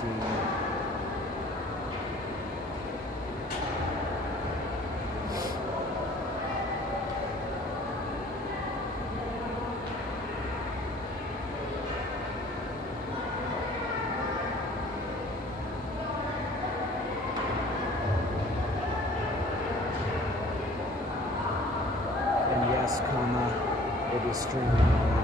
see. And yes, comma, it is streaming already.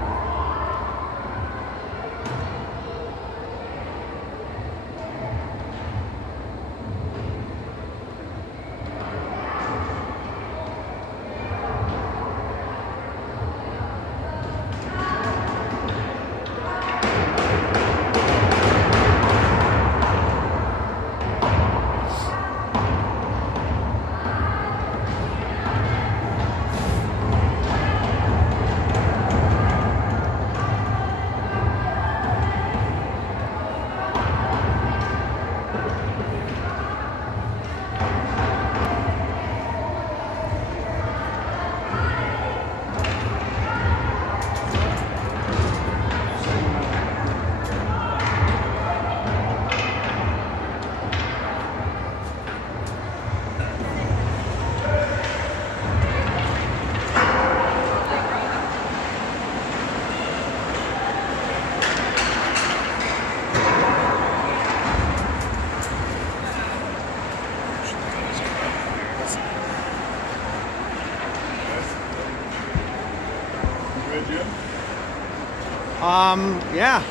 Yeah,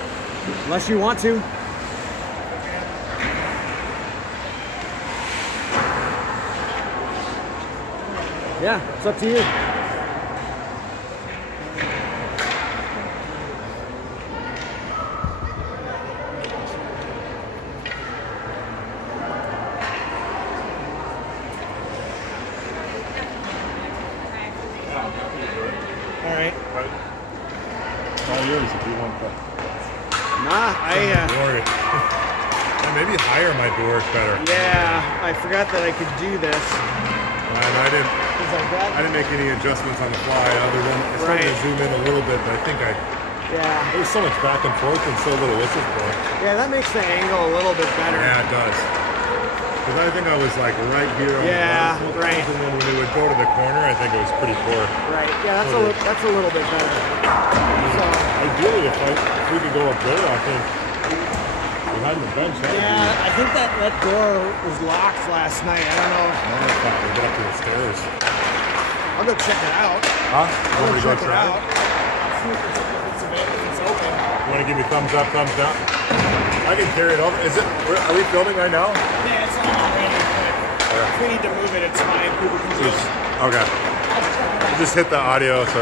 unless you want to. Yeah, it's up to you. All right. All yours if you want that. Nah, Maybe higher might work better. Yeah, I forgot that I could do this. And I didn't make any adjustments on the fly other than I started to zoom in a little bit, but I think there's so much back and forth and so little whistle point. Yeah, that makes the angle a little bit better. Yeah, it does. Because I think I was like right here on the buzz, right. And then when it would go to the corner, I think it was pretty poor. Right, yeah, that's a little bit better. So, ideally, if we could go up there, I think behind the bench. I think that door was locked last night. I don't know. I thought we'd get up to the stairs. I'll go check it out. Huh? I'll go check it out. See if it's open. You want to give me thumbs up, thumbs down? I can carry it over. Are we filming right now? Yeah, it's on already. If we need to move it, it's fine. People can do it. Okay. Just hit the audio. So.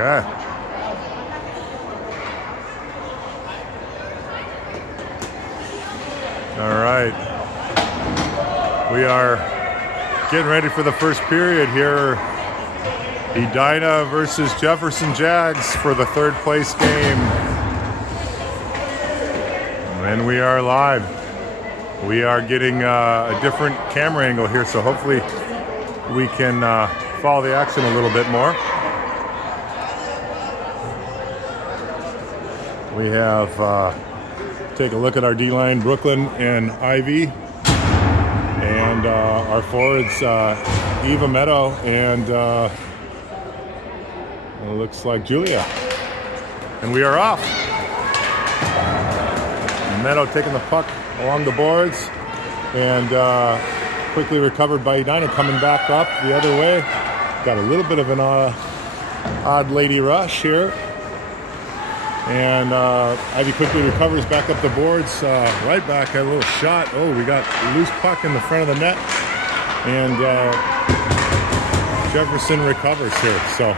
Okay. All right. We are getting ready for the first period here. Edina versus Jefferson Jags for the third place game. And we are live. We are getting a different camera angle here, so hopefully we can follow the action a little bit more. We have, take a look at our D-line, Brooklyn and Ivy. And our forwards, Eva Meadow and it looks like Julia. And we are off. Meadow taking the puck along the boards and quickly recovered by Edina, coming back up the other way. Got a little bit of an odd lady rush here. And Ivy quickly recovers back up the boards, right back at a little shot. Oh, we got a loose puck in the front of the net. And Jefferson recovers here, so.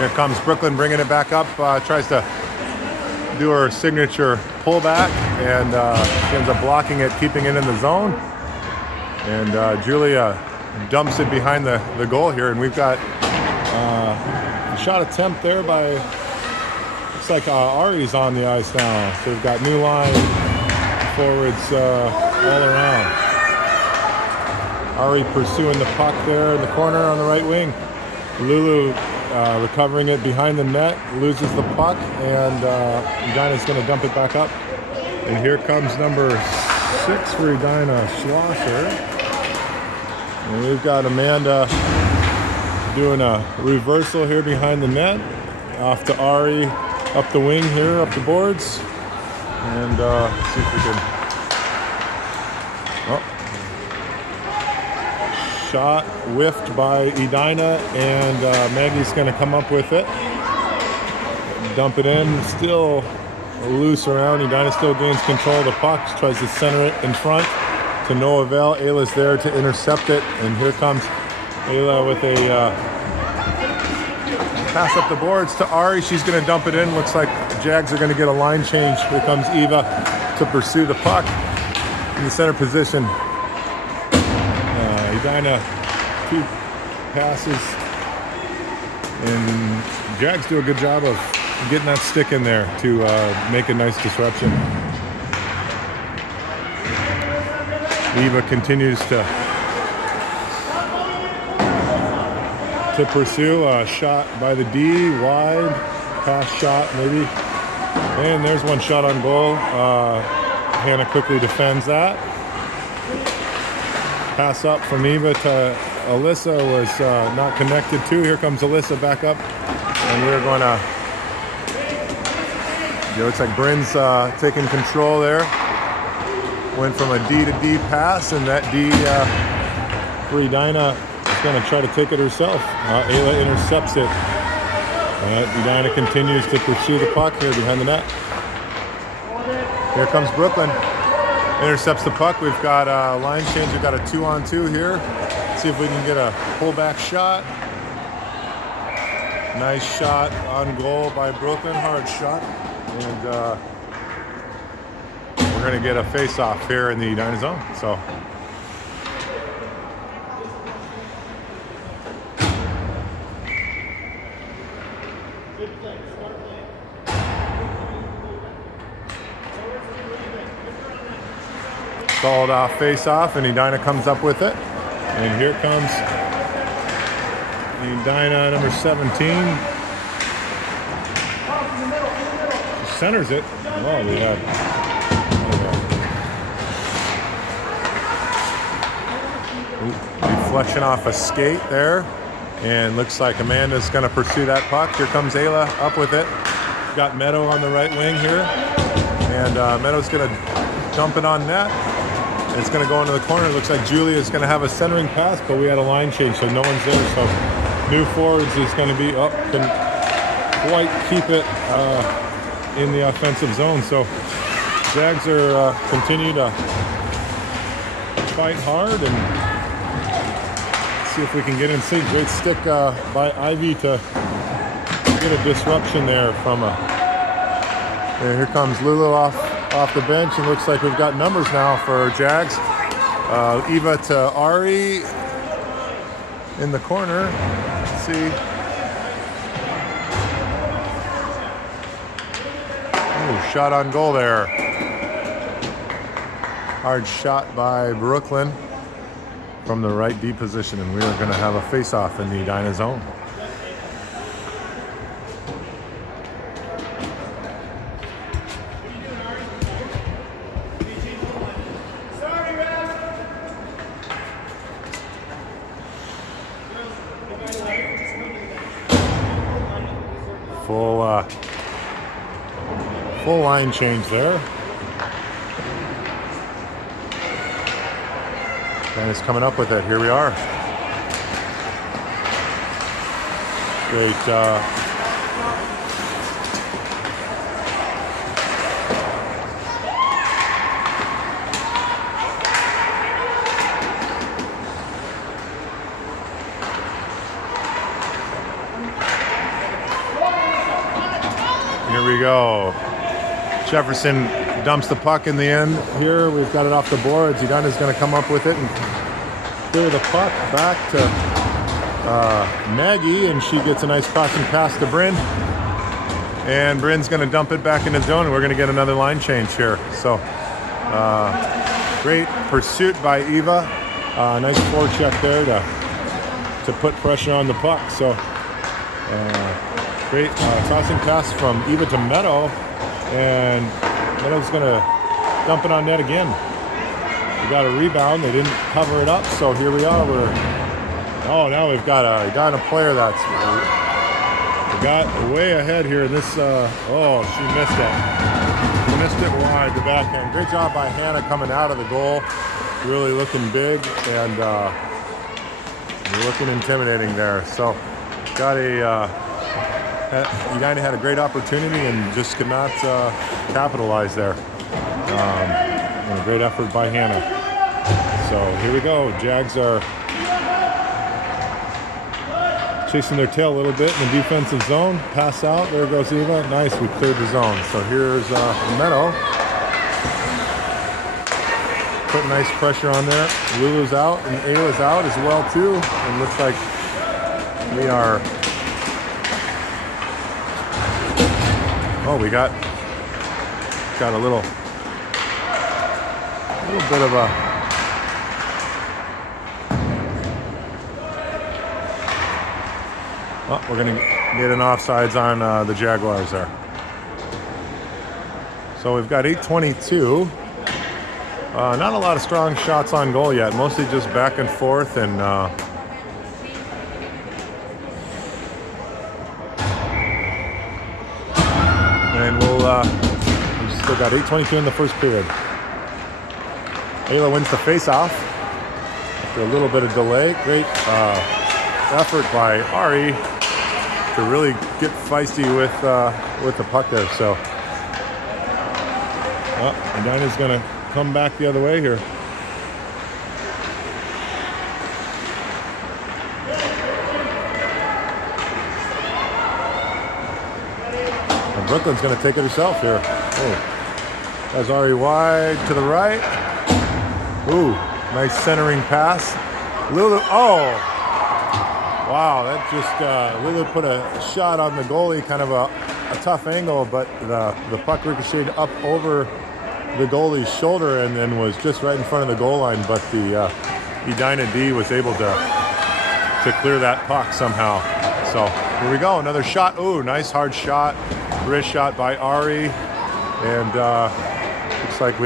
Here comes Brooklyn bringing it back up, tries to do her signature pullback, and she ends up blocking it, keeping it in the zone. And Julia dumps it behind the goal here, and we've got a shot attempt there by, looks like Ari's on the ice now. So we've got new line forwards all around. Ari pursuing the puck there in the corner on the right wing. Lulu recovering it behind the net, loses the puck, and Edina's going to dump it back up. And here comes number 6 for Edina, Schlosser. And we've got Amanda doing a reversal here behind the net. Off to Ari, up the wing here, up the boards. And see if we can... Oh. Shot whiffed by Edina, and Maggie's going to come up with it. Dump it in, still loose around. Edina still gains control of the puck, tries to center it in front to no avail. Ayla's there to intercept it, and here comes Ayla with a pass up the boards to Ari. She's going to dump it in. Looks like the Jags are going to get a line change. Here comes Eva to pursue the puck in the center position. Edina, 2 passes, and Jags do a good job of getting that stick in there to make a nice disruption. Eva continues to pursue. A shot by the D, wide, pass shot maybe, and there's one shot on goal. Hannah quickly defends that. Pass up from Eva to Alyssa was not connected to. Here comes Alyssa back up, and we're going to, it looks like Bryn's taking control there. Went from a D to D pass, and that D for Edina is going to try to take it herself. Ayla intercepts it. Edina continues to pursue the puck here behind the net. Here comes Brooklyn. Intercepts the puck. We've got a line change. We've got a 2-on-2 here. Let's see if we can get a pullback shot. Nice shot on goal by Brooklyn. Hard shot. And we're going to get a face-off here in the Edina zone. So. Called off face-off, and Edina comes up with it. And here comes Edina, number 17. Centers it. Oh, we have... Deflection off a skate there. And looks like Amanda's going to pursue that puck. Here comes Ayla up with it. Got Meadow on the right wing here. And Meadow's going to dump it on net. It's going to go into the corner. It looks like Julia's going to have a centering pass, but we had a line change, so no one's there. So new forwards is going to be up, couldn't quite keep it in the offensive zone. So Jags are continue to fight hard and see if we can get in sync. Great stick by Ivy to get a disruption there from a. And here comes Lulu off the bench, and looks like we've got numbers now for Jags. Eva to Ari in the corner. Let's see. Ooh, shot on goal there. Hard shot by Brooklyn from the right D position, and we are going to have a face-off in the Edina zone. Full line change there. And it's coming up with it. Here we are. Great. Here we go. Jefferson dumps the puck in the end here. We've got it off the boards. Edina's going to come up with it and clear the puck back to Maggie, and she gets a nice crossing pass to Bryn. And Bryn's going to dump it back into zone, and we're going to get another line change here. So, great pursuit by Eva. Nice forecheck there to put pressure on the puck. So, great crossing pass from Eva to Meadow, and Meadow's going to dump it on net again. We got a rebound. They didn't cover it up, so here we are. Now we've got a player that's got way ahead here. This she missed it. She missed it wide, the backhand. Great job by Hannah coming out of the goal. Really looking big and looking intimidating there. So got Edina had a great opportunity and just could not capitalize there. And a great effort by Hannah. So here we go. Jags are chasing their tail a little bit in the defensive zone. Pass out. There goes Eva. Nice. We cleared the zone. So here's Meadow. Put nice pressure on there. Lulu's out and Ayla's out as well too. And looks like we are. Oh, we got a little bit of a. Oh, we're going to get an offsides on the Jaguars there. So we've got 8:22. Not a lot of strong shots on goal yet. Mostly just back and forth and. And we've still got 8:22 in the first period. Ayla wins the face-off after a little bit of delay. Great effort by Ari to really get feisty with the puck there. So Edina's going to come back the other way here. And Brooklyn's going to take it herself here. Oh, that's Ari wide to the right. Ooh, nice centering pass. Lulu, wow, that just, Lulu put a shot on the goalie, kind of a tough angle, but the puck ricocheted up over the goalie's shoulder and then was just right in front of the goal line, but the Edina D was able to clear that puck somehow. So here we go, another shot. Ooh, nice hard shot, wrist shot by Ari, and looks like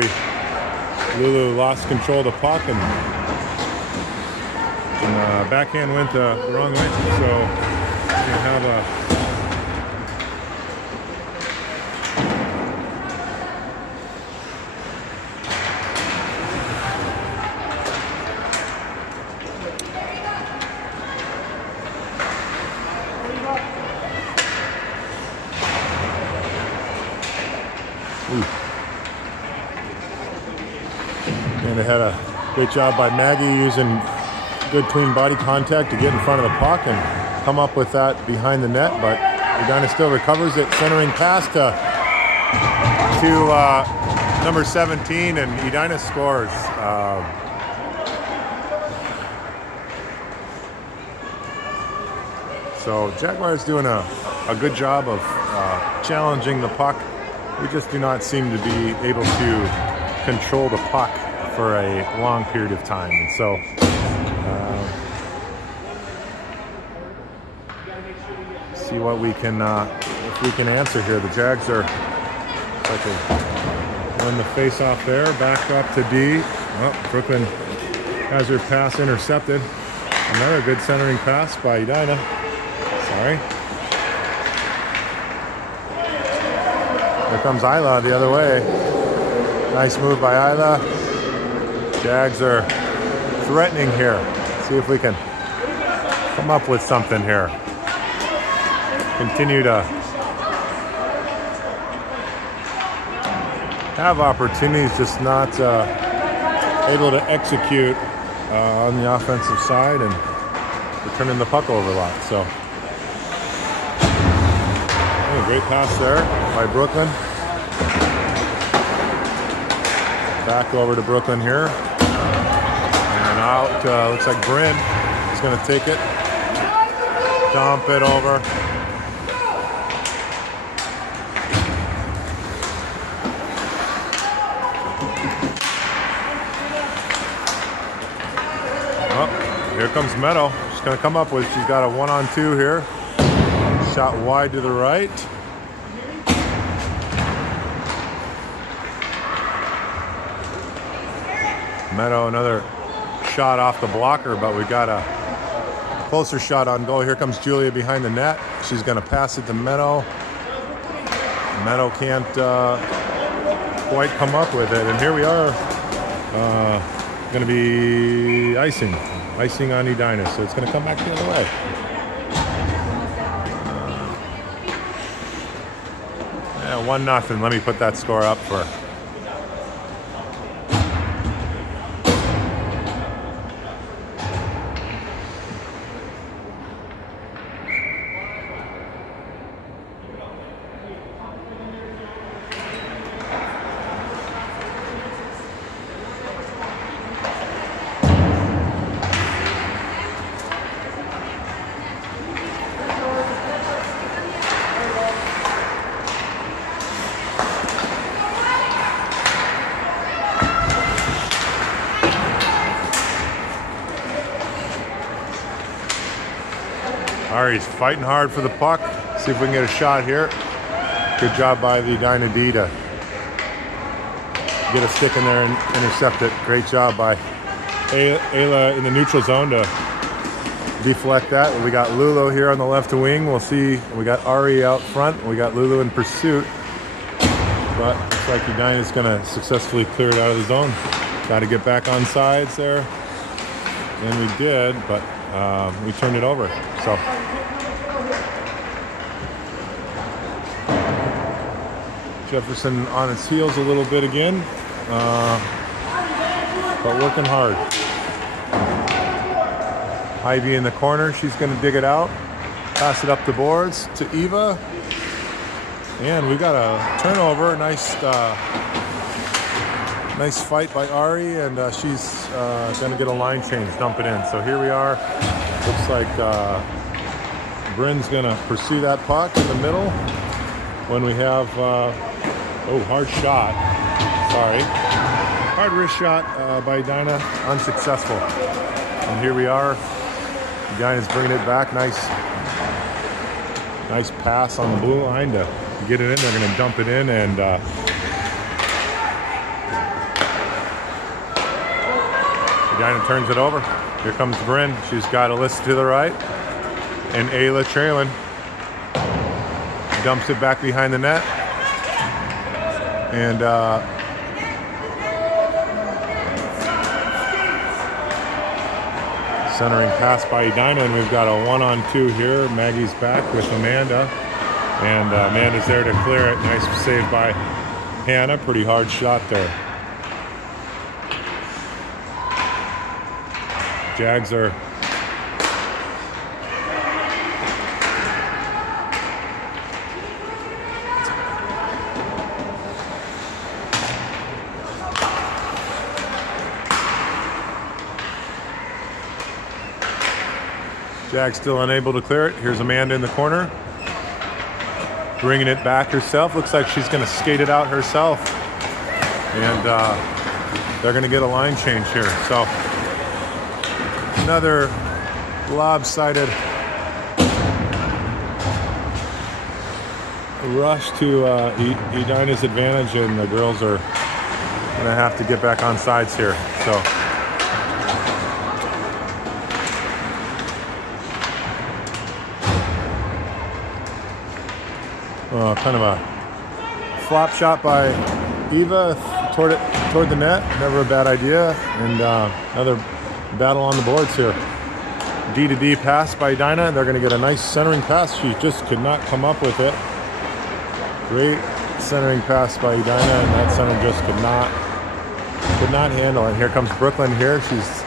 Lulu lost control of the puck and backhand went the wrong way, so we have a had a great job by Maggie using good clean body contact to get in front of the puck and come up with that behind the net, but Edina still recovers it, centering pass to number 17, and Edina scores. So Jaguars doing a good job of challenging the puck. We just do not seem to be able to control the puck for a long period of time, and so see what we can if we can answer here. The Jags are like to win the face-off there, back up to D. Oh, Brooklyn has her pass intercepted. Another good centering pass by Edina. Sorry. Here comes Isla the other way. Nice move by Isla. Jags are threatening here. Let's see if we can come up with something here. Continue to have opportunities, just not able to execute on the offensive side, and we're turning the puck over a lot. So, oh, great pass there by Brooklyn. Back over to Brooklyn here, and out. Looks like Bryn is going to take it, dump it over. Here comes Meadow. She's going to come up with, she's got a 1-on-2 here. Shot wide to the right. Meadow, another shot off the blocker, but we got a closer shot on goal. Here comes Julia behind the net. She's going to pass it to Meadow. Meadow can't quite come up with it. And here we are. Going to be icing on Edina, so it's going to come back the other way. Yeah, 1-0. Let me put that score up for. All right, he's fighting hard for the puck. See if we can get a shot here. Good job by the Edina D to get a stick in there and intercept it. Great job by Ayla in the neutral zone to deflect that. We got Lulu here on the left wing. We'll see. We got Ari out front. We got Lulu in pursuit. But looks like Edina's going to successfully clear it out of the zone. Got to get back on sides there. And we did, but we turned it over. So Jefferson on its heels a little bit again, but working hard. Ivy in the corner, she's going to dig it out, pass it up the boards to Eva, and we got a turnover. Nice fight by Ari, and she's going to get a line change, dump it in. So here we are. Looks like Bryn's going to pursue that puck in the middle when we have, hard shot. Sorry. Hard wrist shot by Edina, unsuccessful. And here we are. Edina's bringing it back. Nice pass on the blue line to get it in. They're going to dump it in, and Edina turns it over. Here comes Bryn. She's got Alyssa to the right, and Ayla trailing. Dumps it back behind the net, and centering pass by Edina, and we've got a 1-on-2 here. Maggie's back with Amanda, and Amanda's there to clear it. Nice save by Hannah. Pretty hard shot there. Jags are still unable to clear it. Here's Amanda in the corner, bringing it back herself. Looks like she's going to skate it out herself. And they're going to get a line change here. So another lopsided rush to Edina's advantage, and the girls are going to have to get back on sides here. So kind of a flop shot by Eva toward the net. Never a bad idea. And another battle on the boards here. D to D pass by Edina. They're going to get a nice centering pass. She just could not come up with it. Great centering pass by Edina, and that center just could not handle it. Here comes Brooklyn here. She's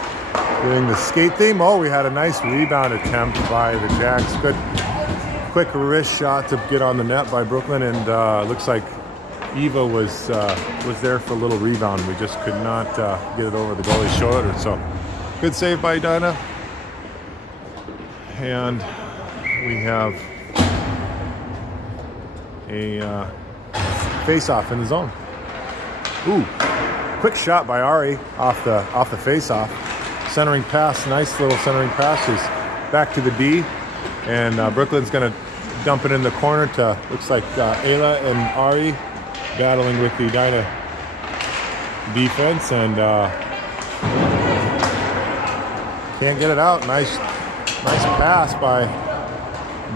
doing the skate theme. Oh, we had a nice rebound attempt by the Jags. Good quick wrist shot to get on the net by Brooklyn, and looks like Eva was there for a little rebound. We just could not get it over the goalie's shoulder. So good save by Edina. And we have a face-off in the zone. Ooh, quick shot by Ari off the face-off. Centering pass, nice little centering pass. Is back to the D, and Brooklyn's going to dump it in the corner to, looks like Ayla and Ari battling with the Edina defense, and can't get it out. Nice pass by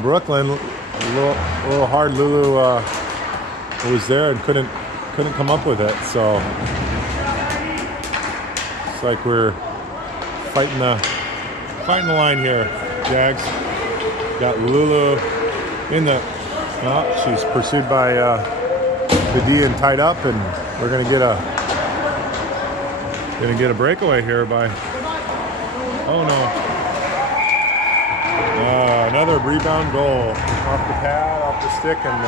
Brooklyn. A little hard. Lulu was there and couldn't come up with it. So it's like we're fighting the line here. Jags got Lulu in the. Well, she's pursued by the D and tied up, and we're gonna get a breakaway here by. Oh no. Another rebound goal off the pad, off the stick, and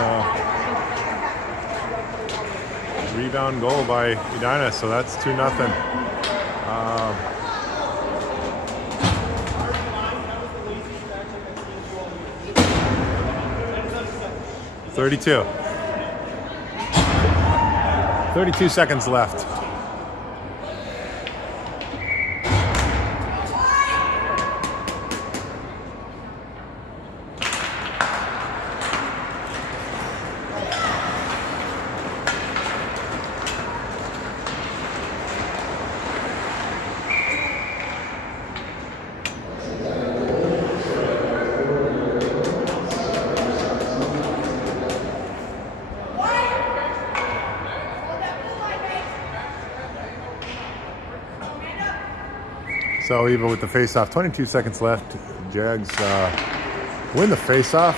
rebound goal by Edina. So that's 2-0. 32 seconds left. So Eva with the face-off. 22 seconds left. Jags win the face-off.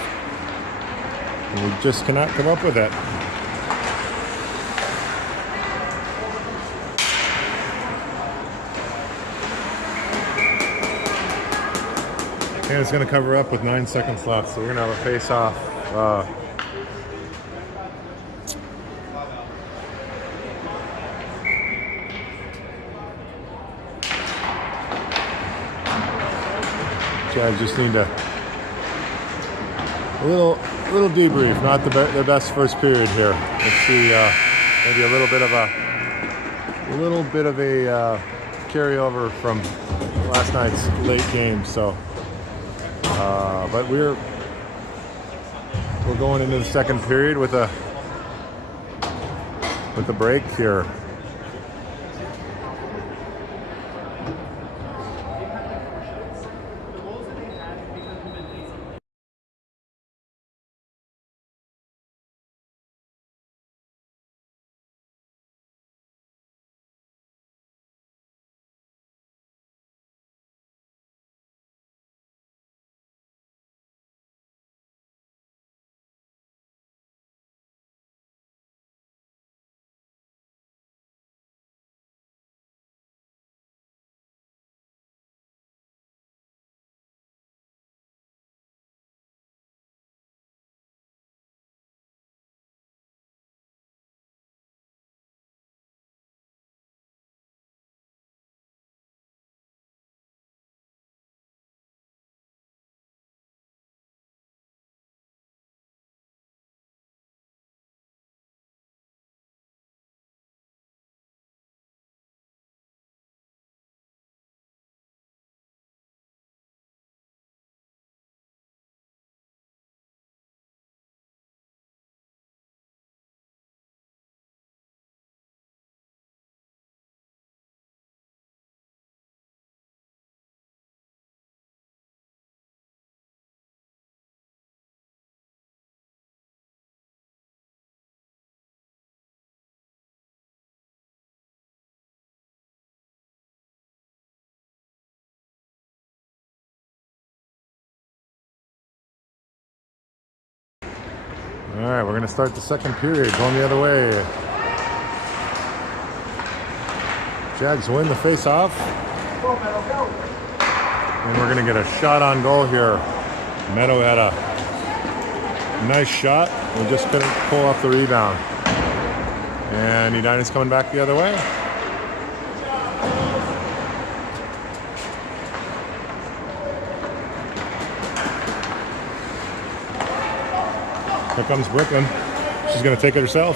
We just cannot come up with it. And it's going to cover up with 9 seconds left. So we're going to have a face-off. Jags just need a little debrief. Not the best first period here. Let's see, maybe a little bit of a carryover from last night's late game. So, but we're going into the second period with a break here. All right, we're going to start the second period, going the other way. Jags win the face-off. And we're going to get a shot on goal here. Meadow had a nice shot and just couldn't pull off the rebound. And Edina's coming back the other way. Here comes Brooklyn. She's going to take it herself.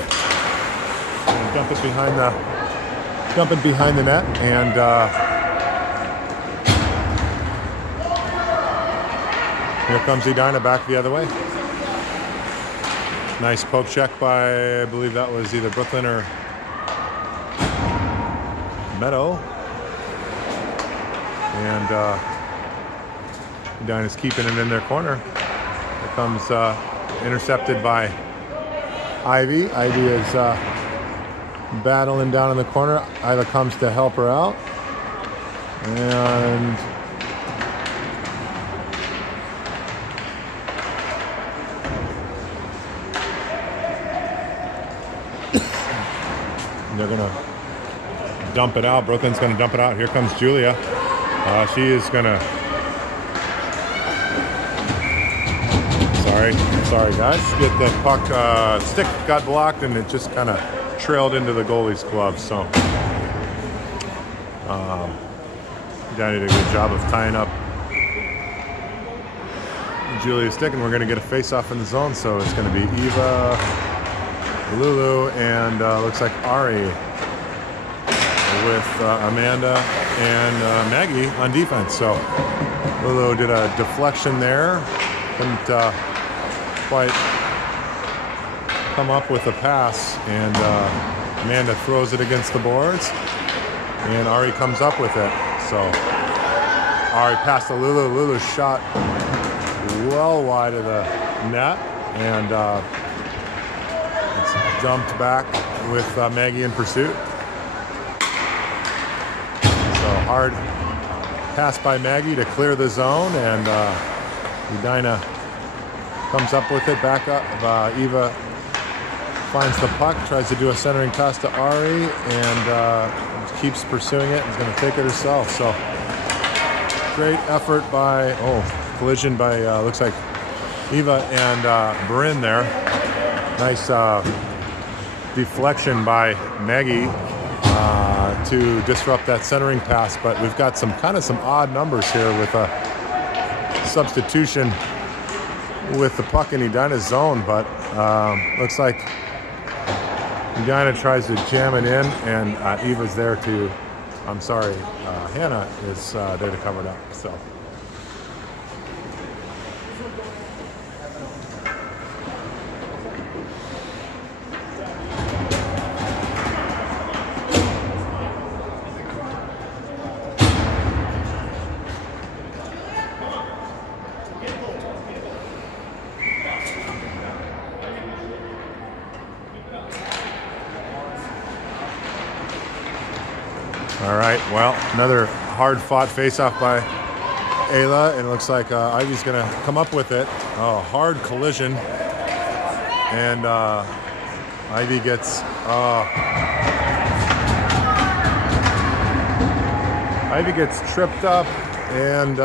And dump it behind the net. And here comes Edina back the other way. Nice poke check by, I believe that was either Brooklyn or Meadow. And Edina's keeping it in their corner. Here comes intercepted by Ivy. Ivy is battling down in the corner. Ida comes to help her out. And they're going to dump it out. Brooklyn's going to dump it out. Here comes Julia. She is going to... Sorry, guys. Get the puck. Stick got blocked, and it just kind of trailed into the goalie's glove. So, Edina did a good job of tying up Julia's stick, and we're going to get a face-off in the zone. So it's going to be Eva, Lulu, and looks like Ari with Amanda and Maggie on defense. So Lulu did a deflection there. Couldn't quite come up with a pass, and Amanda throws it against the boards, and Ari comes up with it. So Ari passed to Lulu. Lulu's shot well wide of the net, and it's dumped back with Maggie in pursuit. So hard pass by Maggie to clear the zone, and Edina comes up with it, back up. Eva finds the puck, tries to do a centering pass to Ari, and keeps pursuing it. Is going to take it herself. So great effort by, collision by, looks like Eva and Bryn there. Nice deflection by Maggie to disrupt that centering pass. But we've got some odd numbers here with a substitution with the puck in Edina's zone, but looks like Edina tries to jam it in, and Eva's there to, Hannah is there to cover it up. So. All right, well, another hard-fought face-off by Ayla, and it looks like Ivy's going to come up with it. Oh, hard collision, and Ivy gets tripped up, and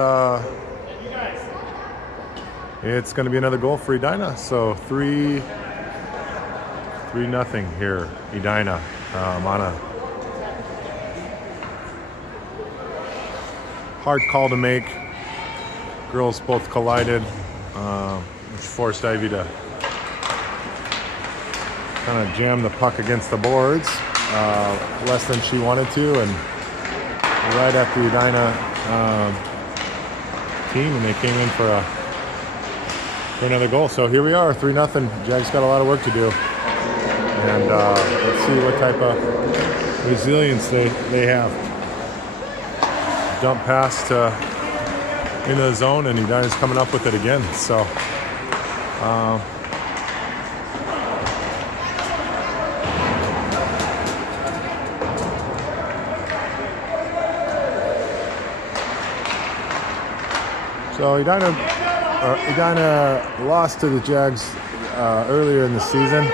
it's going to be another goal for Edina. So 3-0 here, Edina on a hard call to make. Girls both collided, which forced Ivy to kind of jam the puck against the boards less than she wanted to, and right at the Edina team, and they came in for another goal. So here we are, 3-0. Jags got a lot of work to do, and let's see what type of resilience they have. Dump pass into the zone, and Edina's coming up with it again. So Edina lost to the Jags earlier in the season.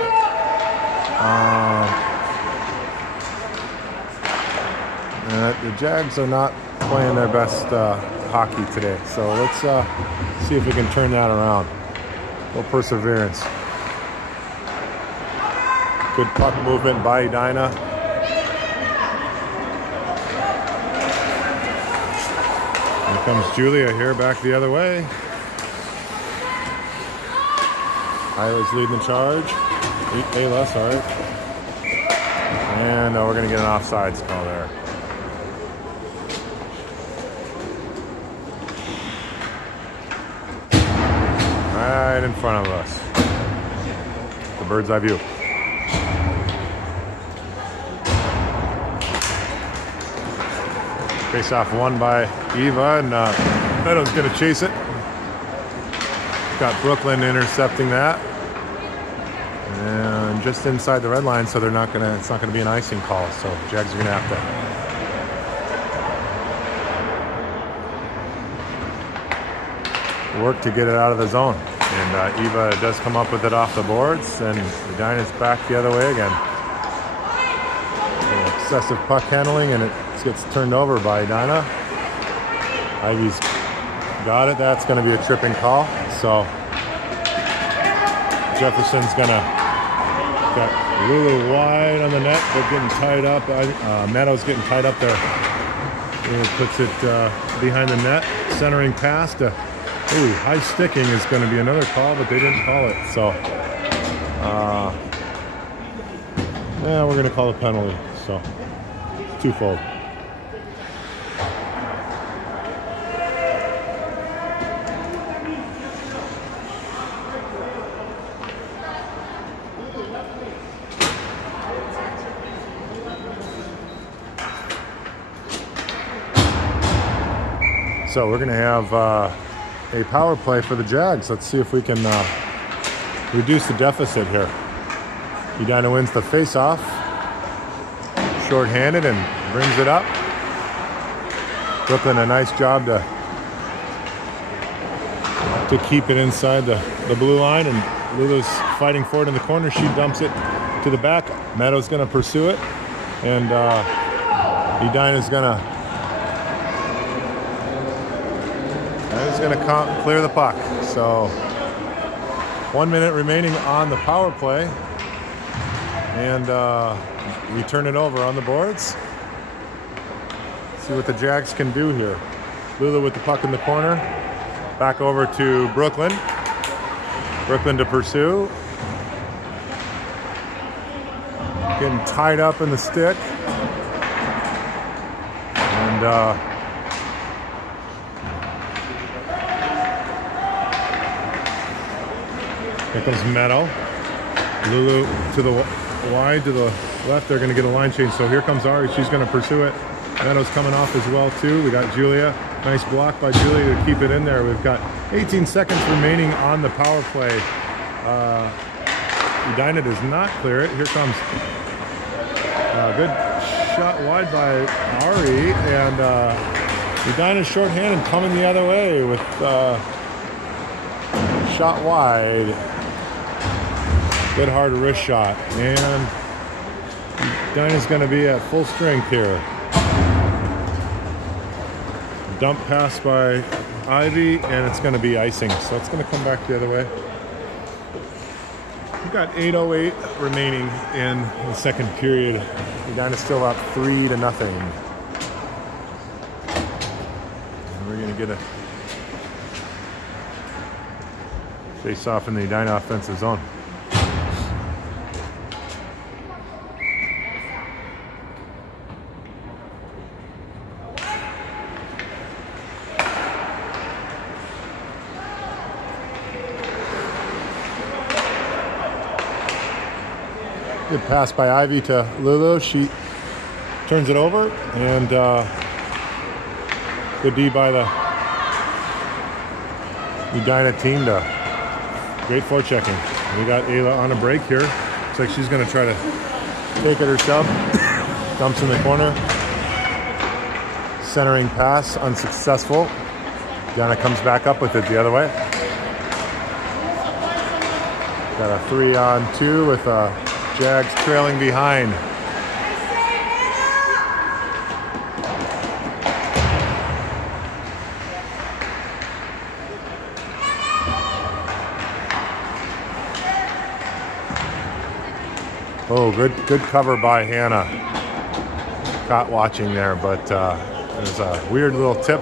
The Jags are not playing their best hockey today, so let's see if we can turn that around. A little perseverance. Good puck movement by Edina. Here comes Julia here, back the other way. Isla's leading the charge. Ayla, sorry. And we're going to get an offsides call there. Right in front of us. The bird's eye view. Face off won by Eva, and Meadows going to chase it. Got Brooklyn intercepting that. And just inside the red line, so it's not gonna be an icing call. So Jags are gonna have to work to get it out of the zone. And Eva does come up with it off the boards, and Edina's back the other way again. Excessive puck handling, and it gets turned over by Edina. Ivy's got it. That's going to be a tripping call. So Jefferson's gonna got Lulu wide on the net, but getting tied up. Meadows getting tied up there. He puts it behind the net, centering pass to. Ooh, high sticking is going to be another call, but they didn't call it. So, yeah, we're going to call a penalty. So, twofold. So we're going to have a power play for the Jags. Let's see if we can reduce the deficit here. Edina wins the face-off. Short-handed and brings it up. Brooklyn, a nice job to keep it inside the blue line. And Lulu's fighting for it in the corner. She dumps it to the back. Meadows going to pursue it. And Edina's going to clear the puck. So 1 minute remaining on the power play, and we turn it over on the boards. See what the Jags can do here. Lulu with the puck in the corner, back over to Brooklyn. Brooklyn to pursue, getting tied up in the stick, and here comes Meadow. Lulu to the wide, to the left. They're going to get a line change. So here comes Ari. She's going to pursue it. Meadow's coming off as well, too. We got Julia. Nice block by Julia to keep it in there. We've got 18 seconds remaining on the power play. Edina does not clear it. Here comes a good shot wide by Ari. And Edina's shorthanded coming the other way with shot wide. Good hard wrist shot, and Edina's going to be at full strength here. Dump pass by Ivy, and it's going to be icing, so it's going to come back the other way. We've got 8:08 remaining in the second period. Edina's still up 3-0. And we're going to get a face off in the Edina offensive zone. Good pass by Ivy to Lulu. She turns it over, and good D by the Edina team to great forechecking. We got Ayla on a break here. Looks like she's going to try to take it herself. Dumps in the corner. Centering pass, unsuccessful. Edina comes back up with it the other way. Got a 3-on-2 with Jags trailing behind. Oh, good cover by Hannah. Caught watching there, but there's a weird little tip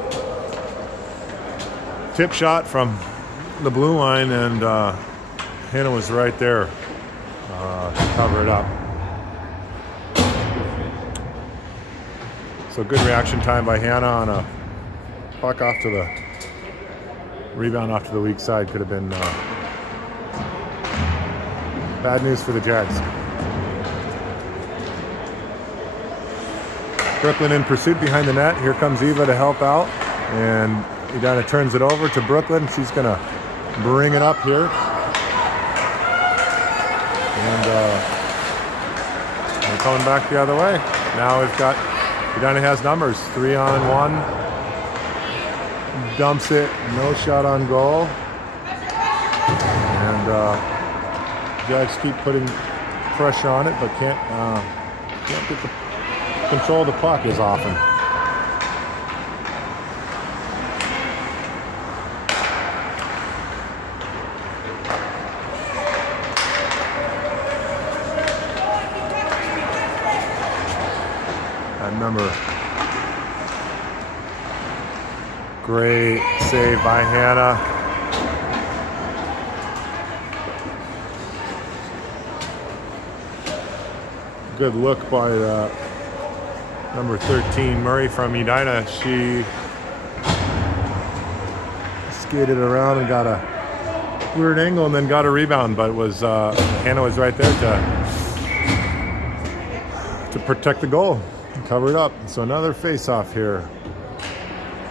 shot from the blue line, and Hannah was right there to cover it up. So good reaction time by Hannah on a puck off to the rebound off to the weak side. Could have been bad news for the Jags. Brooklyn in pursuit behind the net. Here comes Eva to help out, and Edina turns it over to Brooklyn. She's going to bring it up here. And we're coming back the other way. Now we've got, Edina has numbers, 3-on-1. Dumps it, no shot on goal. And Jags keep putting pressure on it, but can't get the control of the puck as often. That number. Great save by Hannah. Good look by number 13, Murray from Edina. She skated around and got a weird angle and then got a rebound, but it was Hannah was right there to protect the goal and cover it up. So another face-off here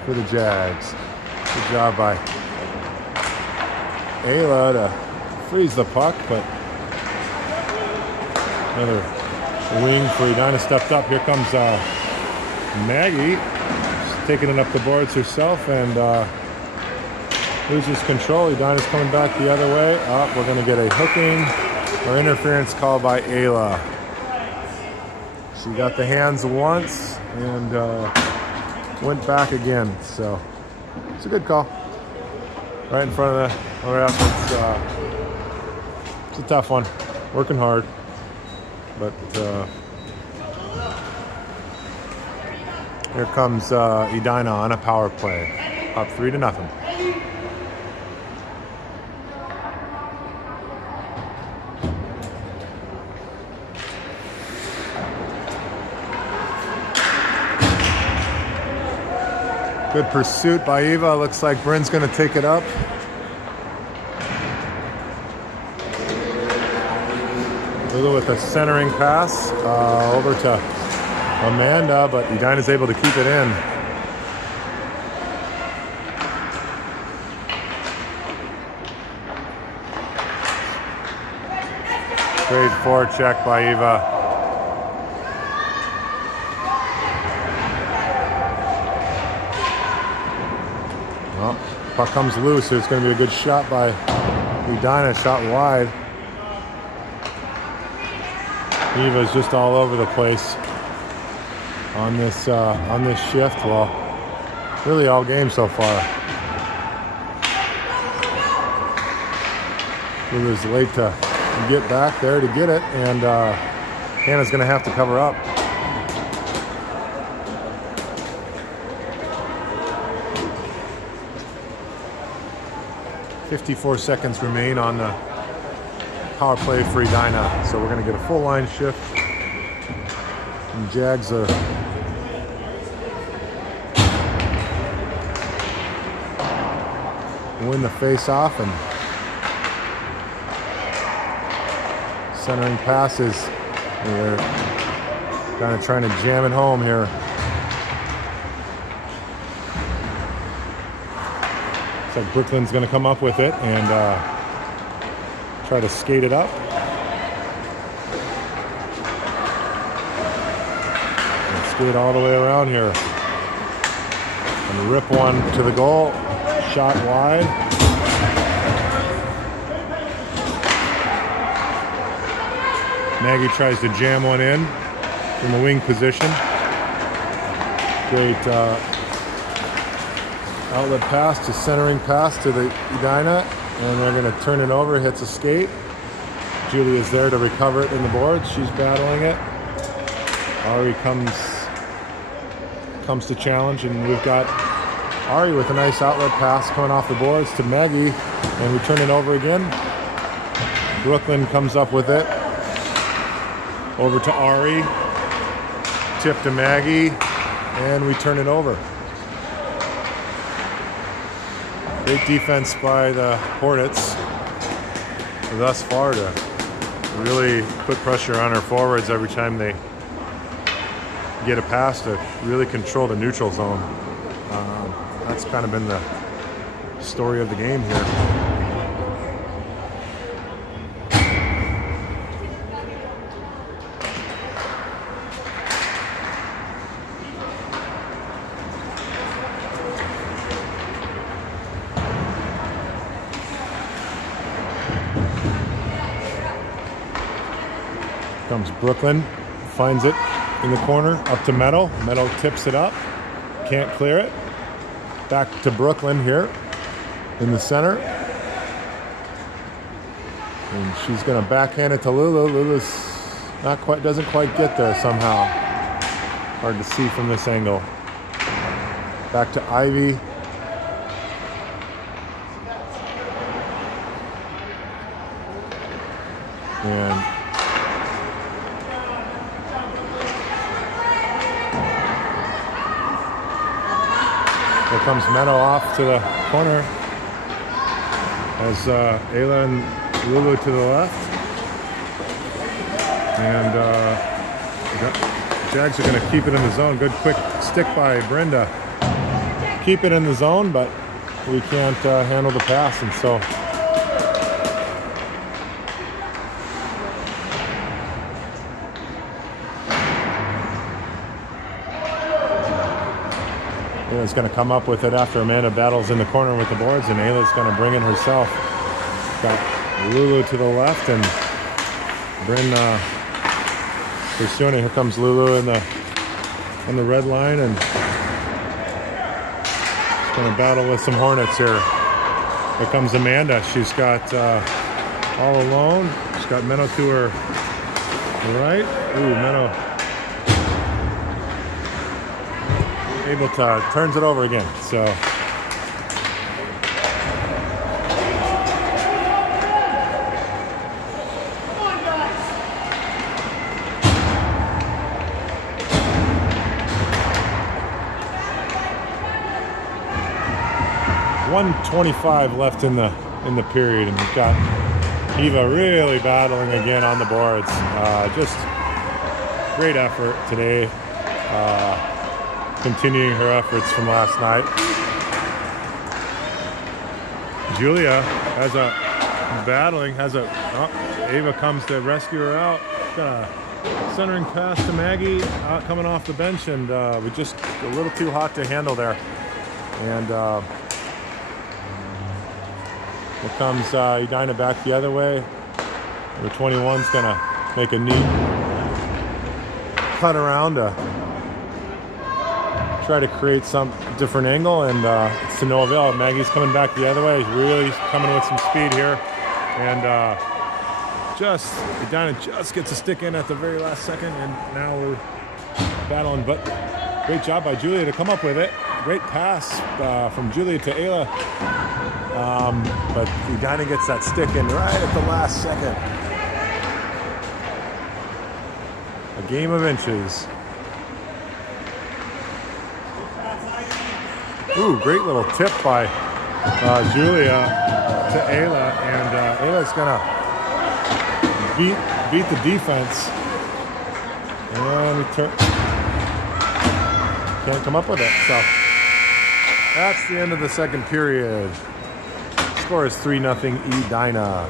for the Jags. Good job by Ayla to freeze the puck, but another wing for Edina stepped up. Here comes Maggie. She's taking it up the boards herself and loses control. Edina's coming back the other way. We're going to get a hooking or interference call by Ayla. She got the hands once and went back again. So it's a good call. Right in front of the ref. It's a tough one. Working hard. But here comes Edina on a power play, up 3-0. Good pursuit by Eva. Looks like Bryn's going to take it up. Lulu with a centering pass over to Amanda, but Edina's able to keep it in. Great forecheck by Eva. Well, puck comes loose, so it's going to be a good shot by Edina, shot wide. Eva's just all over the place on this shift. Well, really all game so far. Lulu's late to get back there to get it, and Hannah's going to have to cover up. .54 seconds remain on the power play for Edina, so we're going to get a full line shift. And Jags are win the face-off, and centering passes. They're kind of trying to jam it home here. Looks like Brooklyn's going to come up with it and try to skate it up. And skate all the way around here. And rip one to the goal. Shot wide. Maggie tries to jam one in from the wing position. Great outlet pass to centering pass to the Edina, and they're going to turn it over. Hits a skate. Julia's there to recover it in the boards. She's battling it. Ari comes to challenge, and we've got Ari with a nice outlet pass coming off the boards to Maggie, and we turn it over again. Brooklyn comes up with it. Over to Ari. Tip to Maggie, and we turn it over. Great defense by the Hornets thus far to really put pressure on our forwards every time they get a pass to really control the neutral zone. That's kind of been the story of the game here. Comes Brooklyn, finds it in the corner, up to Meadow. Meadow tips it up, can't clear it. Back to Brooklyn here in the center. And she's going to backhand it to Lulu. Lulu's doesn't quite get there somehow. Hard to see from this angle. Back to Ivy. And here comes Meadow off to the corner as Ayla and Lulu to the left. And Jags are going to keep it in the zone. Good quick stick by Brenda. Keep it in the zone, but we can't handle the pass, and so Ayla's going to come up with it after Amanda battles in the corner with the boards, and Ayla's going to bring it herself. Got Lulu to the left, and Bryn pursuing it. Here comes Lulu on the red line, and she's going to battle with some Hornets here. Here comes Amanda. She's got all alone. She's got Meadow to her right. Ooh, Meadow able to turns it over again. So .125 left in the period, and we've got Eva really battling again on the boards. Just great effort today. Continuing her efforts from last night. Julia has Ava comes to rescue her out. Got a centering pass to Maggie coming off the bench, and we just a little too hot to handle there. And here comes Edina back the other way. The 21's gonna make a neat cut around to try to create some different angle, and it's to no avail. Maggie's coming back the other way. He's really coming with some speed here, and Edina just gets a stick in at the very last second, and now we're battling. But great job by Julia to come up with it. Great pass from Julia to Ayla, but Edina gets that stick in right at the last second. A game of inches. Ooh, great little tip by Julia to Ayla, and Ayla's gonna beat the defense, and we can't come up with it. So that's the end of the second period. Score is 3-0 Edina.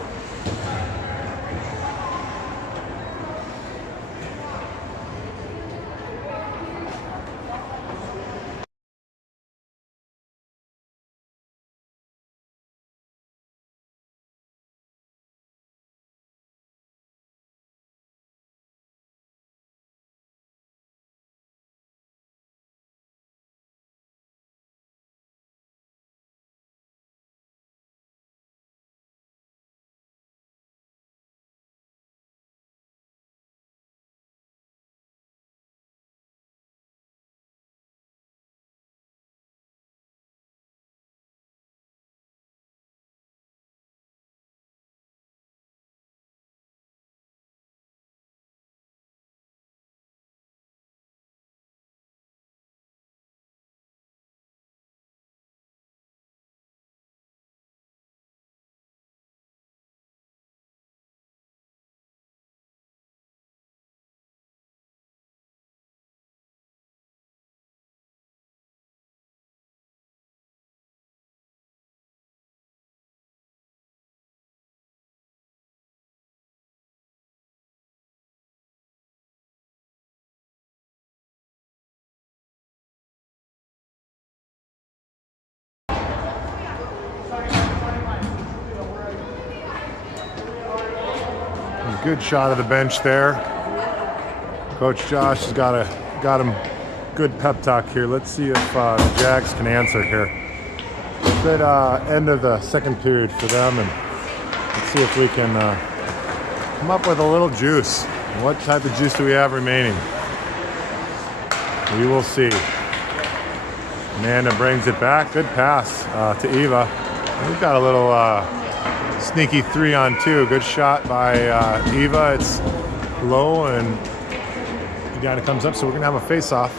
Good shot of the bench there. Coach Josh has got him good pep talk here. Let's see if the Jags can answer here. Good end of the second period for them, and let's see if we can come up with a little juice. What type of juice do we have remaining? We will see. Amanda brings it back. Good pass to Eva. We've got a little sneaky 3-on-2. Good shot by Eva. It's low and Edina comes up, so we're going to have a face-off.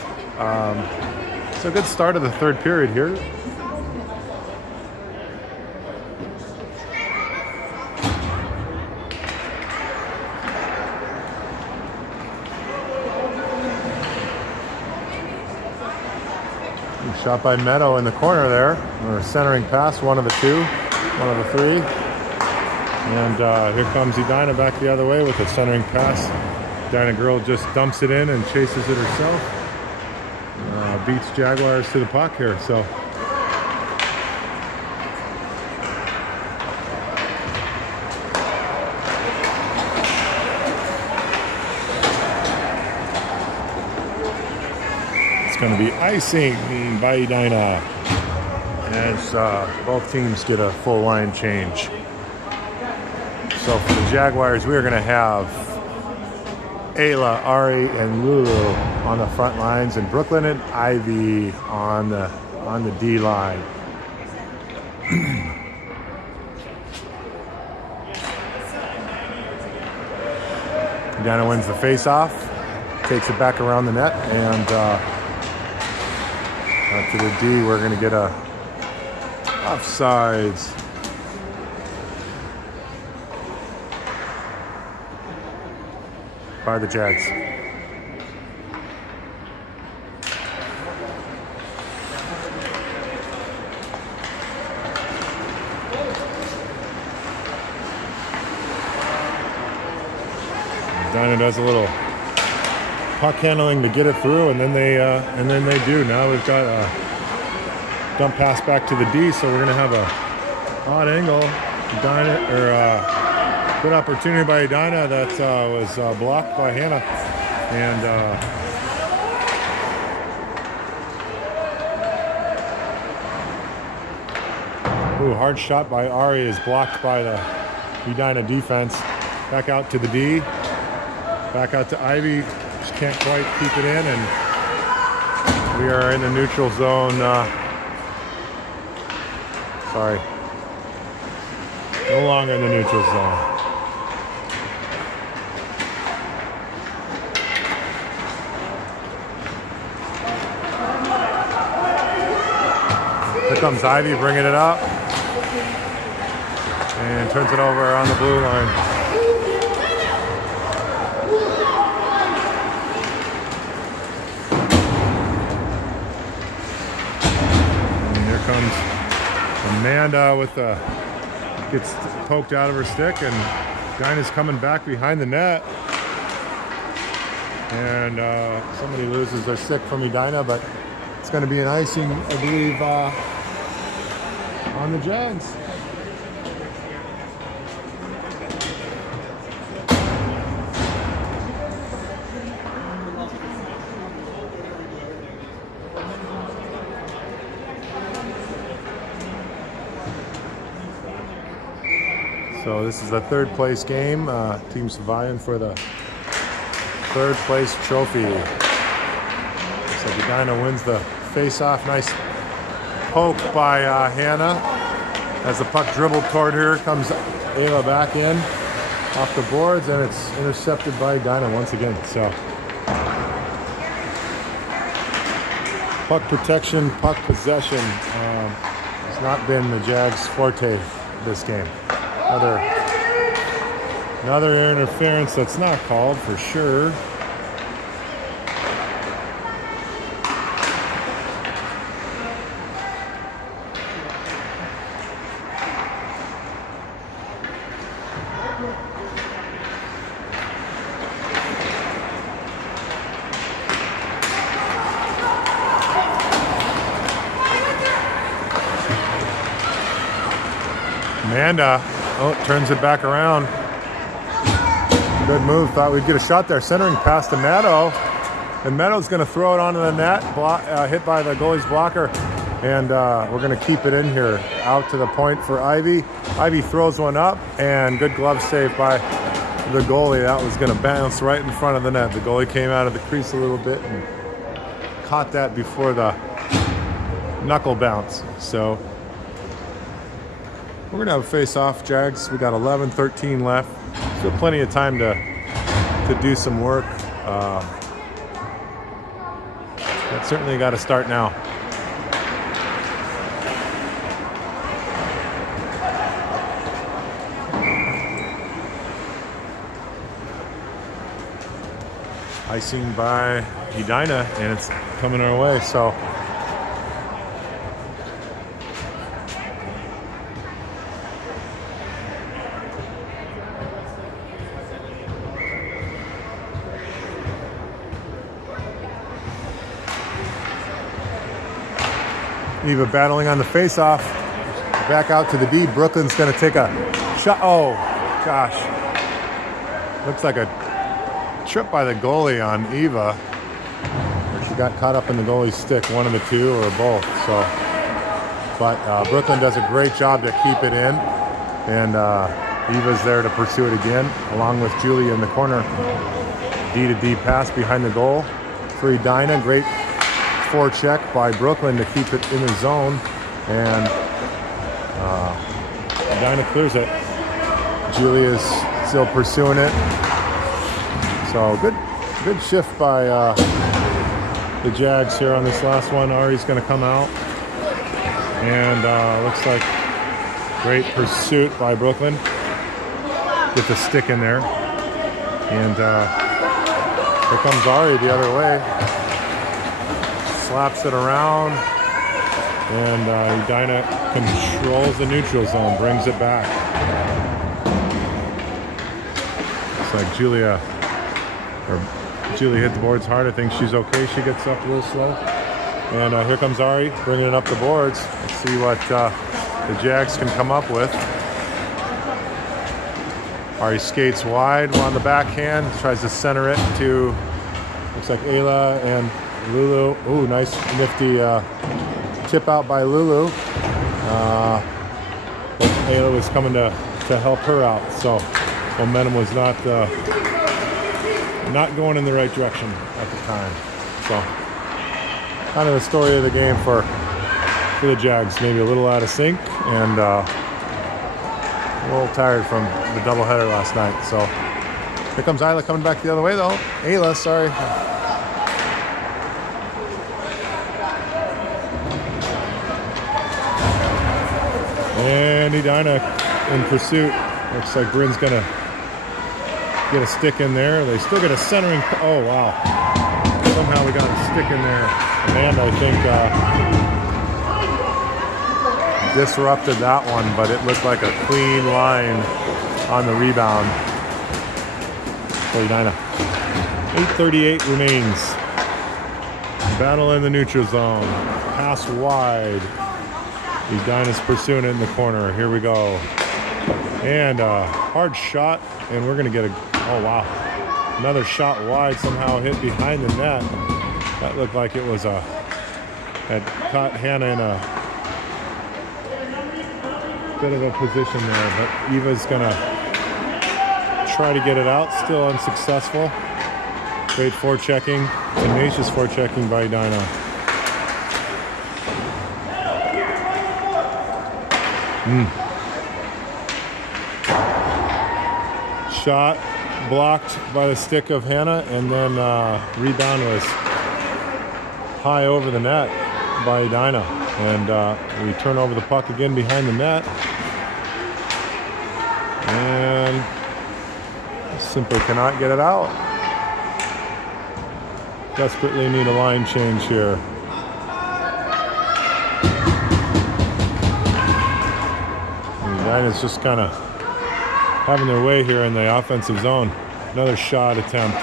So a good start of the third period here. Shot by Meadow in the corner there, or centering pass, one of the two, one of the three. And here comes Edina back the other way with a centering pass. Edina girl just dumps it in and chases it herself. Beats Jaguars to the puck here, so. Going to be icing by Edina as both teams get a full line change. So for the Jaguars, we are going to have Ayla, Ari, and Lulu on the front lines, and Brooklyn and Ivy on the D line. Edina wins the face-off, takes it back around the net, and to the D, we're going to get a offsides. By the Jags. Edina does a little puck handling to get it through, and then they do. Now we've got a dump pass back to the D, so we're going to have a odd angle. Edina, or good opportunity by Edina that was blocked by Hannah, and hard shot by Ari is blocked by the Edina defense. Back out to the D, back out to Ivy. Just can't quite keep it in, and we are in the neutral zone. Sorry, no longer in the neutral zone. Here comes Ivy bringing it up and turns it over on the blue line. Comes Amanda with gets poked out of her stick, and Edina's coming back behind the net, and somebody loses their stick from Edina, but it's going to be an icing, I believe, on the Jags. So this is the third place game. Teams vying for the third place trophy. So Edina wins the face-off. Nice poke by Hannah. As the puck dribbled toward her, comes Ava back in off the boards, and it's intercepted by Edina once again. So puck protection, puck possession has not been the Jags' forte this game. Another interference that's not called for sure. Amanda turns it back around. Good move. Thought we'd get a shot there. Centering past to Meadow. And Meadow's going to throw it onto the net. Hit by the goalie's blocker. And we're going to keep it in here. Out to the point for Ivy. Ivy throws one up. And good glove save by the goalie. That was going to bounce right in front of the net. The goalie came out of the crease a little bit and caught that before the knuckle bounce. So we're going to have a face-off, Jags. We got 11-13 left. Still plenty of time to do some work. But certainly got to start now. Icing by Edina, and it's coming our way. So Eva battling on the face-off. Back out to the D. Brooklyn's going to take a shot. Oh, gosh. Looks like a trip by the goalie on Eva. Or she got caught up in the goalie's stick, one of the two or both. So, but Brooklyn does a great job to keep it in. And Eva's there to pursue it again, along with Julia in the corner. D to D pass behind the goal for Edina. Great forecheck by Brooklyn to keep it in the zone, and Edina clears it. Julia's still pursuing it. So good shift by the Jags here on this last one. Ari's going to come out, and looks like great pursuit by Brooklyn. Get the stick in there, and here comes Ari the other way. Slaps it around, and Edina controls the neutral zone, brings it back. Looks like Julia hit the boards hard. I think she's okay. She gets up a little slow. And here comes Ari, bringing it up the boards. Let's see what the Jags can come up with. Ari skates wide on the backhand, tries to center it to, looks like Ayla and Lulu. Ooh, nice nifty tip out by Lulu. Ayla was coming to help her out, so momentum was not going in the right direction at the time. So kind of the story of the game for the Jags. Maybe a little out of sync and a little tired from the doubleheader last night. So here comes Ayla coming back the other way though. Ayla, sorry. And Edina in pursuit. Looks like Bryn's gonna get a stick in there. They still get a centering. Oh wow! Somehow we got a stick in there. Amanda, I think, disrupted that one, but it looked like a clean line on the rebound for Edina. 8:38 remains. Battle in the neutral zone. Pass wide. Edina's pursuing it in the corner. Here we go. And a hard shot, and we're going to get oh wow. Another shot wide, somehow hit behind the net. That looked like it was had caught Hannah in a bit of a position there, but Eva's going to try to get it out, still unsuccessful. Great forechecking, tenacious forechecking by Edina. Shot blocked by the stick of Hannah, and then rebound was high over the net by Edina, and we turn over the puck again behind the net, and simply cannot get it out. Desperately need a line change here. Edina's just kind of having their way here in the offensive zone. Another shot attempt.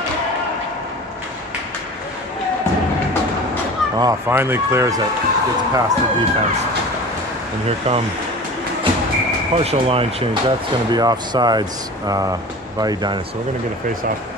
Finally clears it. Gets past the defense. And here come partial line change. That's going to be offsides by Edina. So we're going to get a face-off.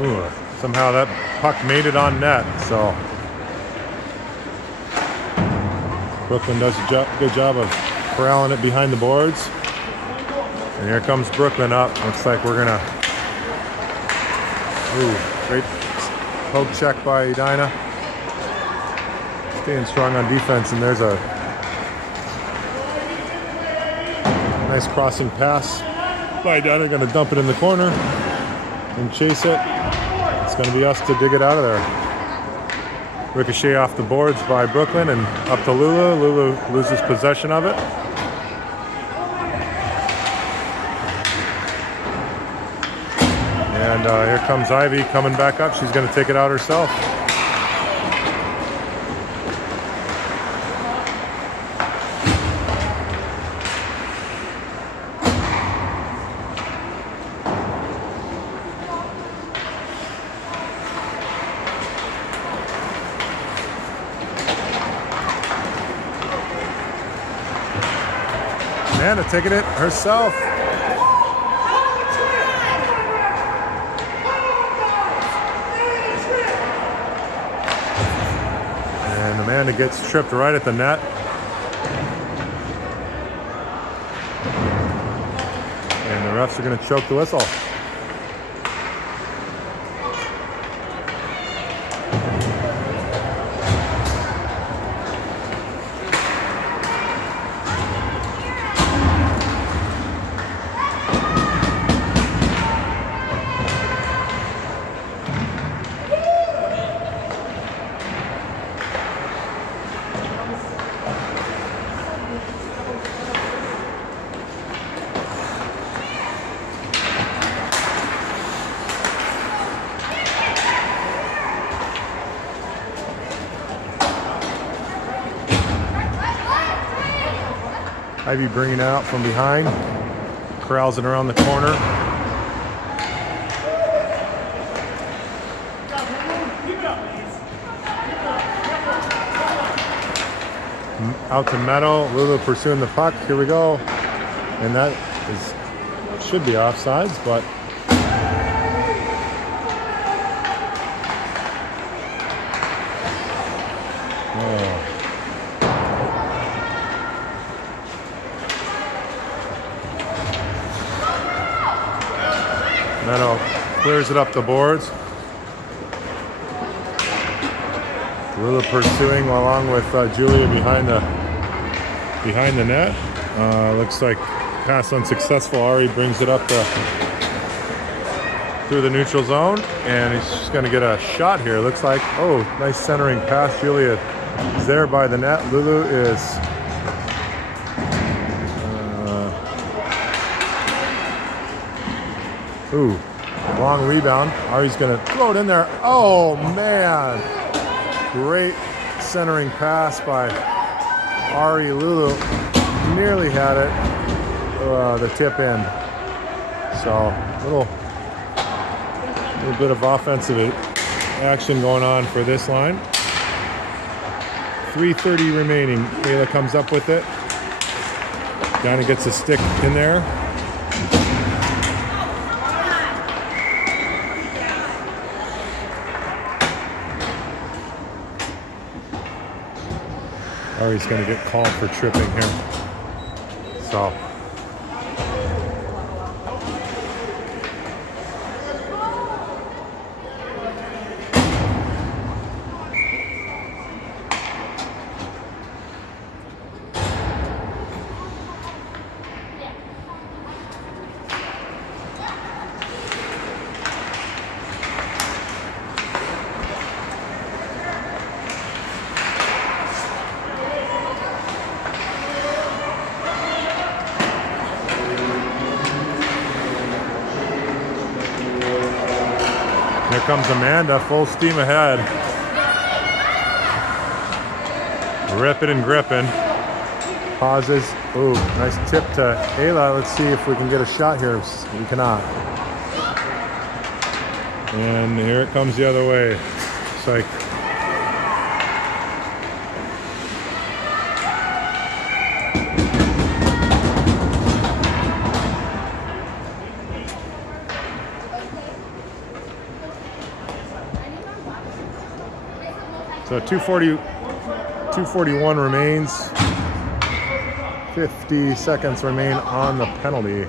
Ooh, somehow that puck made it on net, so Brooklyn does a good job of corralling it behind the boards. And here comes Brooklyn up. Looks like we're gonna, great poke check by Edina. Staying strong on defense, and there's a nice crossing pass by Edina. Gonna dump it in the corner and chase it. It's going to be us to dig it out of there. Ricochet off the boards by Brooklyn and up to Lulu. Lulu loses possession of it. And here comes Ivy coming back up. She's going to take it out herself. Amanda taking it herself. And Amanda gets tripped right at the net. And the refs are going to choke the whistle. Ivy bringing it out from behind, corrals it around the corner. Out to Meadow, Lulu pursuing the puck. Here we go, and that should be offsides, but Meadow clears it up the boards. Lula pursuing along with Julia behind the net. Looks like pass unsuccessful. Ari brings it up through the neutral zone, and he's just going to get a shot here. Looks like, oh, nice centering pass. Julia is there by the net. Lulu is long rebound. Ari's going to throw it in there. Oh, man. Great centering pass by Ari. Lulu nearly had it, the tip end. So, little bit of offensive action going on for this line. 3:30 remaining. Kayla comes up with it. Edina gets a stick in there. Ari's going to get called for tripping here. So. Here comes Amanda, full steam ahead. Ripping and gripping. Pauses. Ooh, nice tip to Ayla. Let's see if we can get a shot here. We cannot. And here it comes the other way. Psych. So 241 remains. 50 seconds remain on the penalty.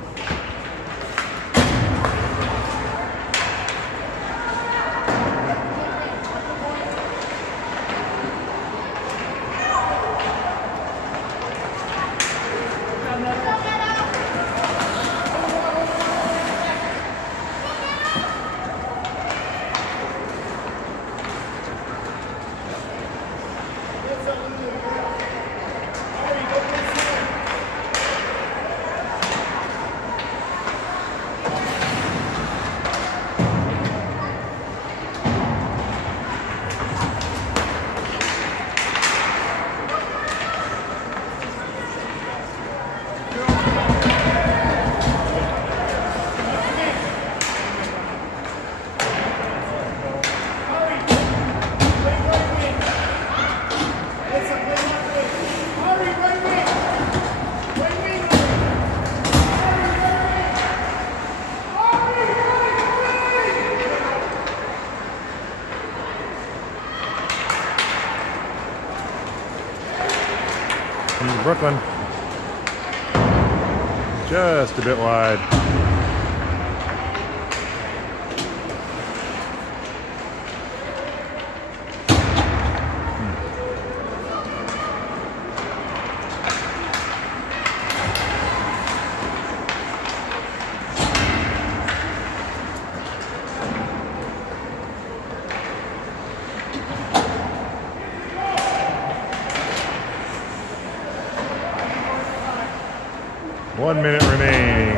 Brooklyn. Just a bit wide. One minute remaining.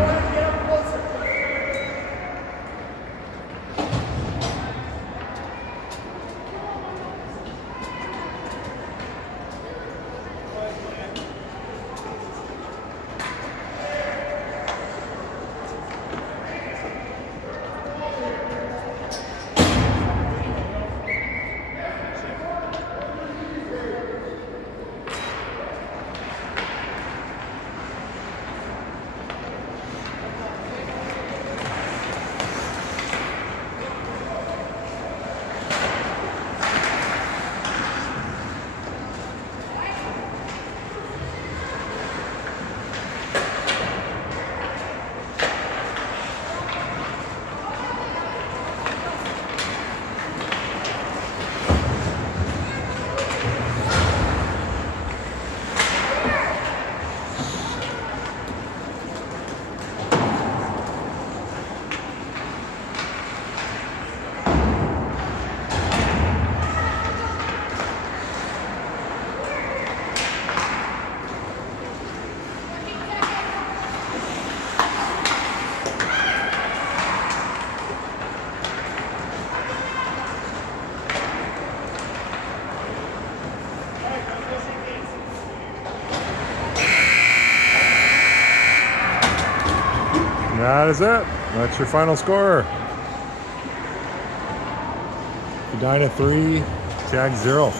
That is it. That's your final score. Edina 3, Jags 0.